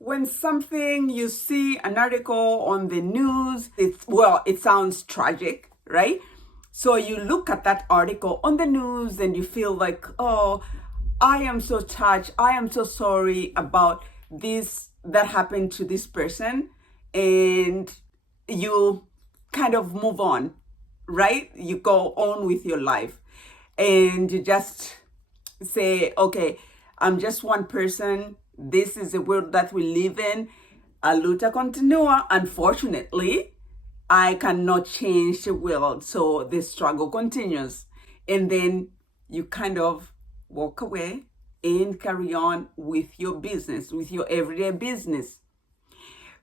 when something you see an article on the news, it sounds tragic, right? So you look at that article on the news and you feel like, oh, I am so touched. I am so sorry about this that happened to this person. And you kind of move on, right? You go on with your life and you just say, okay, I'm just one person. This is the world that we live in. A luta continua. Unfortunately, I cannot change the world. So the struggle continues. And then you kind of walk away and carry on with your business, with your everyday business.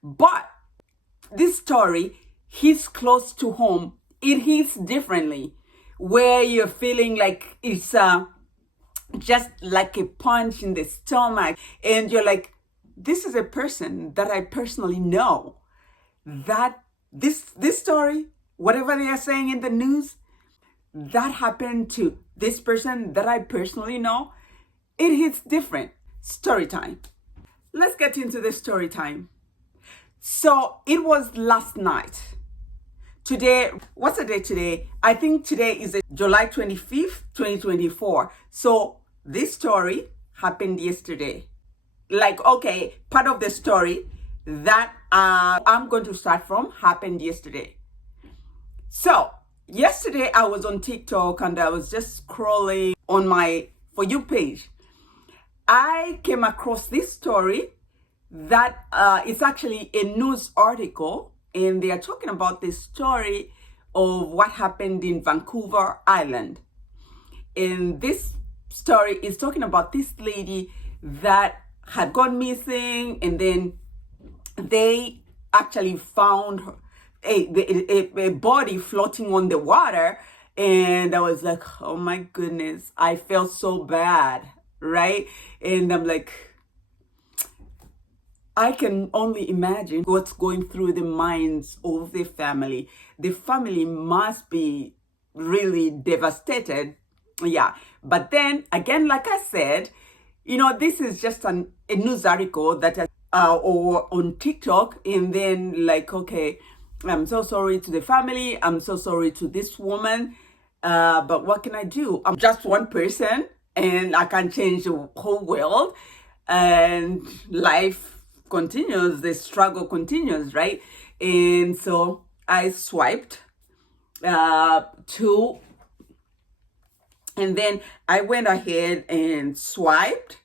But this story hits close to home. It hits differently, where you're feeling like it's just like a punch in the stomach, and you're like, this is a person that I personally know. That this story, whatever they are saying in the news, that happened to this person that I personally know. It hits different. Story time. Let's get into the story time. So it was last night. Today, what's the day today? I think today is July 25th, 2024. So this story happened yesterday. Like, okay, part of the story that I'm going to start from happened yesterday. So yesterday I was on TikTok and I was just scrolling on my For You page. I came across this story that it's actually a news article, and they are talking about the story of what happened in Vancouver Island. And this story is talking about this lady that had gone missing, and then they actually found a body floating on the water. And I was like, oh my goodness, I felt so bad, right? And I'm like, I can only imagine what's going through the minds of the family. The family must be really devastated. Yeah. But then again, like I said, this is just a news article that or on TikTok, and then like, okay, I'm so sorry to the family. I'm so sorry to this woman. But what can I do? I'm just one person and I can't change the whole world, and life continues, the struggle continues, right? And so I swiped to, and then I went ahead and swiped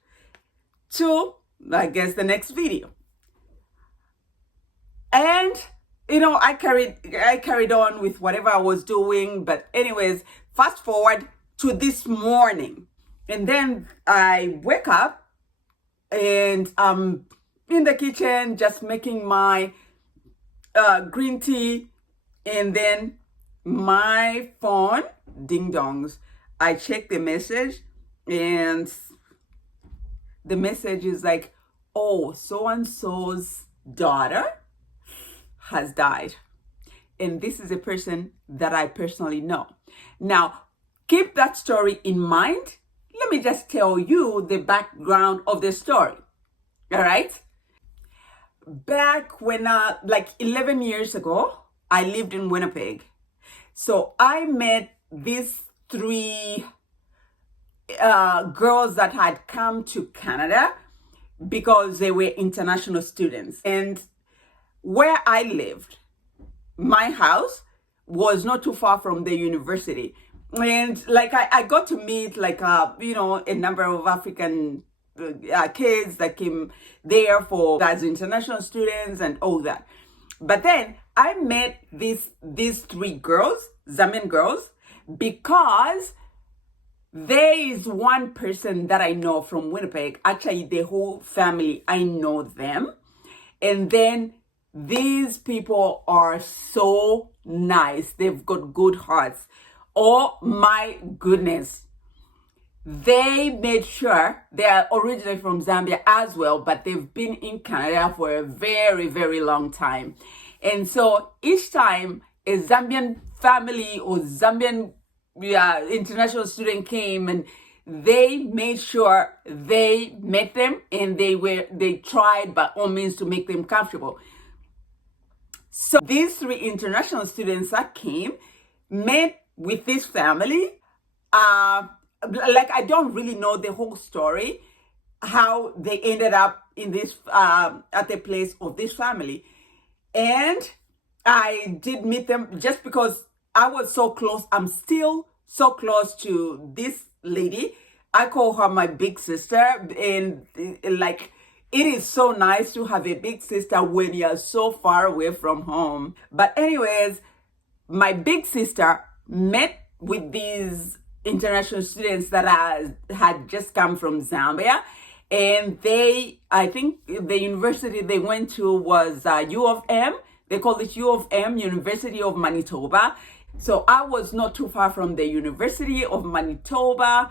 to, I guess, the next video. And I carried on with whatever I was doing. But anyways, fast forward to this morning, and then I wake up and in the kitchen just making my green tea, and then my phone ding dongs. I check the message, and the message is like, oh, so and so's daughter has died. And this is a person that I personally know. Now, keep that story in mind. Let me just tell you the background of the story. All right? Back when, like 11 years ago, I lived in Winnipeg. So I met these three girls that had come to Canada because they were international students. And where I lived, my house was not too far from the university. And like I got to meet like, a number of African kids that came there as international students and all that. But then I met these three girls, Zambian girls, because there is one person that I know from Winnipeg. Actually, the whole family, I know them. And then these people are so nice. They've got good hearts. Oh my goodness. They made sure, they are originally from Zambia as well, but they've been in Canada for a very, very long time. And so each time a Zambian family or Zambian international student came, and they made sure they met them, and they tried by all means to make them comfortable. So these 3 international students that came met with this family. Like, I don't really know the whole story, how they ended up in this at the place of this family. And I did meet them just because I was so close. I'm still so close to this lady. I call her my big sister, and like, it is so nice to have a big sister when you're so far away from home. But anyways, my big sister met with these international students that had just come from Zambia. And I think the university they went to was U of M. They call it U of M, University of Manitoba. So I was not too far from the University of Manitoba.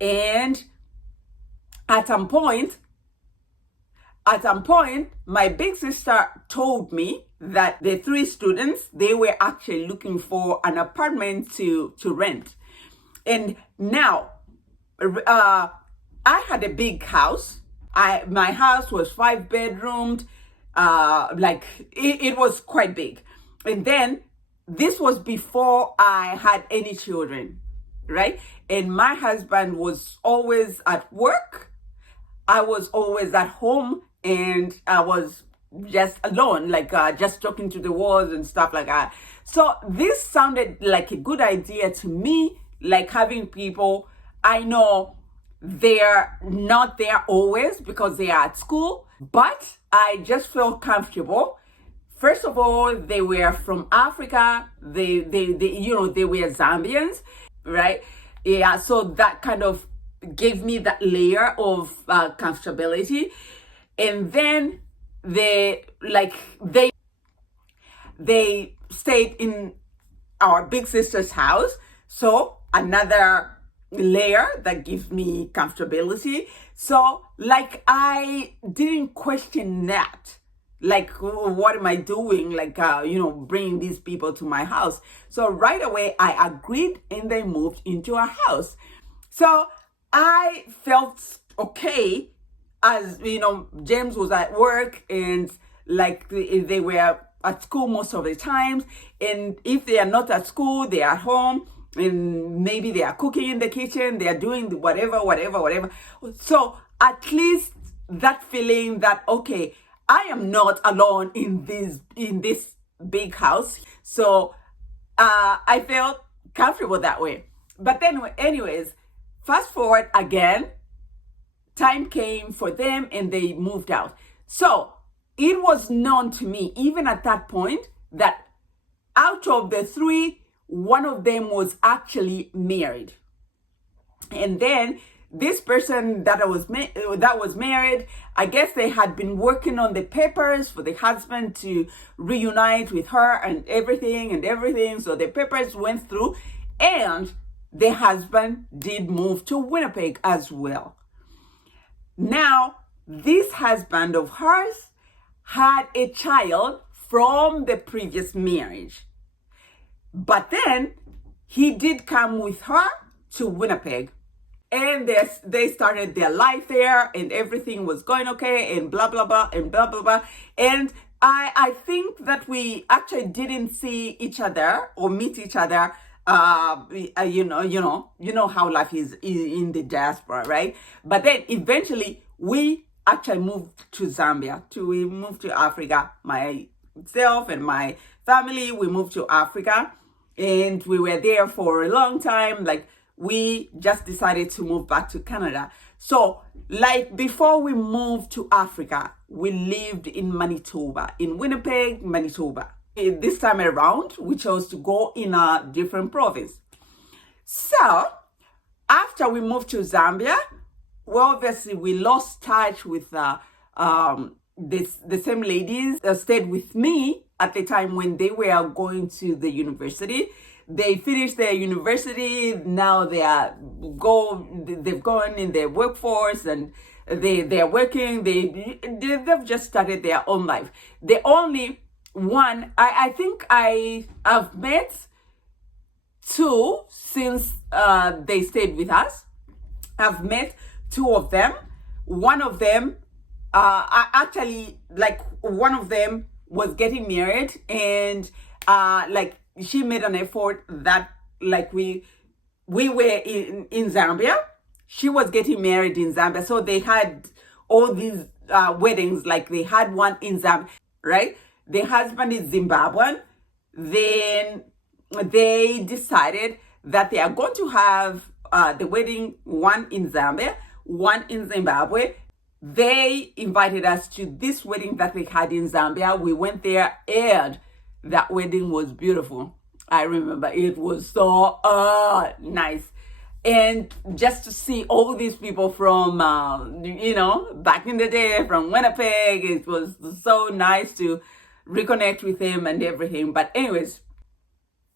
And at some point, my big sister told me that the 3 students, they were actually looking for an apartment to rent. And now, I had a big house. My house was 5-bedroomed. Like, it was quite big. And then this was before I had any children, right? And my husband was always at work. I was always at home, and I was just alone, like just talking to the walls and stuff like that. So this sounded like a good idea to me, like having people. I know they're not there always because they are at school, but I just felt comfortable. First of all, they were from Africa. They were Zambians, right? Yeah, so that kind of gave me that layer of comfortability. And then they stayed in our big sister's house. So another layer that gives me comfortability. So like, I didn't question that. Like, what am I doing? Like, bringing these people to my house. So right away, I agreed, and they moved into our house. So I felt okay, as James was at work, and like they were at school most of the times. And if they are not at school, they are at home, and maybe they are cooking in the kitchen, they are doing whatever. So at least that feeling that, okay, I am not alone in this big house. So I felt comfortable that way. But then anyways, fast forward again, time came for them and they moved out. So it was known to me, even at that point, that out of the 3, one of them was actually married. And then this person that was married, I guess they had been working on the papers for the husband to reunite with her and everything. So the papers went through, and the husband did move to Winnipeg as well. Now, this husband of hers had a child from the previous marriage. But then he did come with her to Winnipeg. And they started their life there, and everything was going okay, and blah, blah, blah, and blah, blah, blah. And I think that we actually didn't see each other or meet each other. You know how life is in the diaspora, right? But then eventually we actually moved to Zambia. We moved to Africa. Myself and my family, we moved to Africa, and we were there for a long time. Like, we just decided to move back to Canada. So, like, before we moved to Africa, we lived in Manitoba, in Winnipeg, Manitoba. This time around, we chose to go in a different province. So, after we moved to Zambia, well, obviously, we lost touch with the same ladies that stayed with me at the time when they were going to the university. They finished their university. Now they've gone in the workforce, and they're working. They've just started their own life. The only one, I think I have met 2 since they stayed with us. I've met two of them. One of them, one of them was getting married, and like she made an effort that like we were in Zambia. She was getting married in Zambia, so they had all these weddings. Like they had one in Zambia, right? The husband is Zimbabwean. Then they decided that they are going to have the wedding, one in Zambia, one in Zimbabwe. They invited us to this wedding that they had in Zambia. We went there, and that wedding was beautiful. I remember it was so nice. And just to see all these people from, back in the day, from Winnipeg, it was so nice to reconnect with them and everything. But anyways,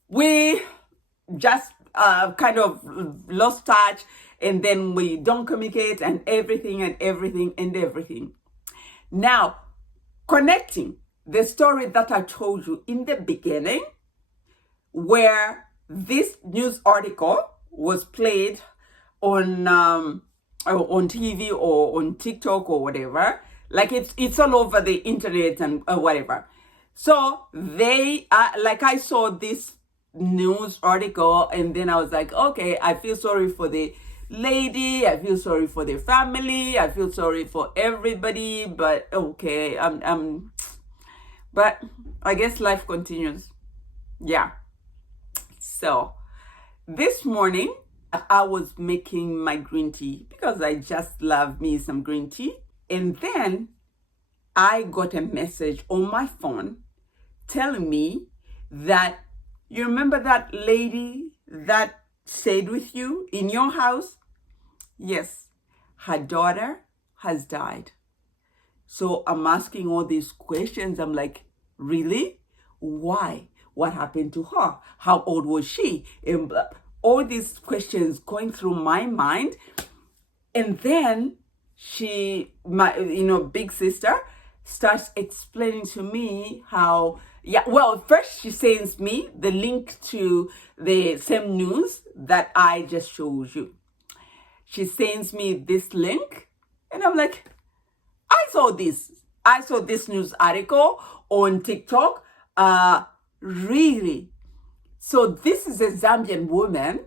we just kind of lost touch, and then we don't communicate and everything. Now, connecting the story that I told you in the beginning, where this news article was played on TV or on TikTok or whatever, like it's all over the internet and whatever. So they like I saw this news article, and then I was like, okay, I feel sorry for the lady, I feel sorry for the family, I feel sorry for everybody, but okay, but I guess life continues. Yeah. So this morning I was making my green tea because I just love me some green tea, and then I got a message on my phone telling me that, you remember that lady that stayed with you in your house? Yes, her daughter has died. So I'm asking all these questions. I'm like, really? Why? What happened to her? How old was she? And all these questions going through my mind. And then my big sister starts explaining to me how, first she sends me the link to the same news that I just showed you. She sends me this link, and I'm like, I saw this news article on TikTok. Really? So this is a Zambian woman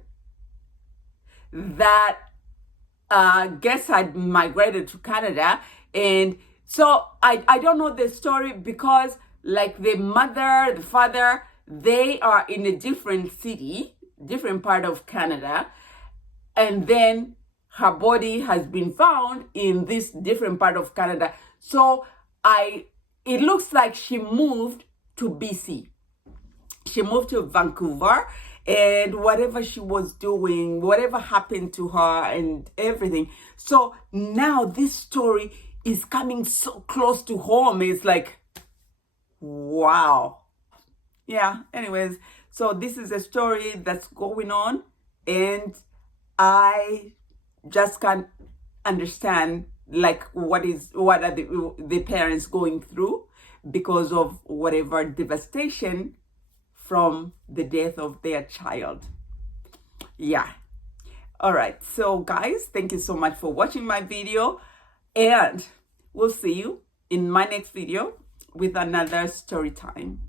that guess had migrated to Canada, and so I don't know the story because like the mother, the father, they are in a different city, different part of Canada, and then her body has been found in this different part of Canada. So it looks like she moved to BC. She moved to Vancouver, and whatever she was doing, whatever happened to her and everything. So now this story is coming so close to home. It's like, wow. Yeah, anyways, so this is a story that's going on, and I just can't understand like what are the parents going through because of whatever devastation from the death of their child. Yeah. All right. So guys, thank you so much for watching my video, and we'll see you in my next video with another story time.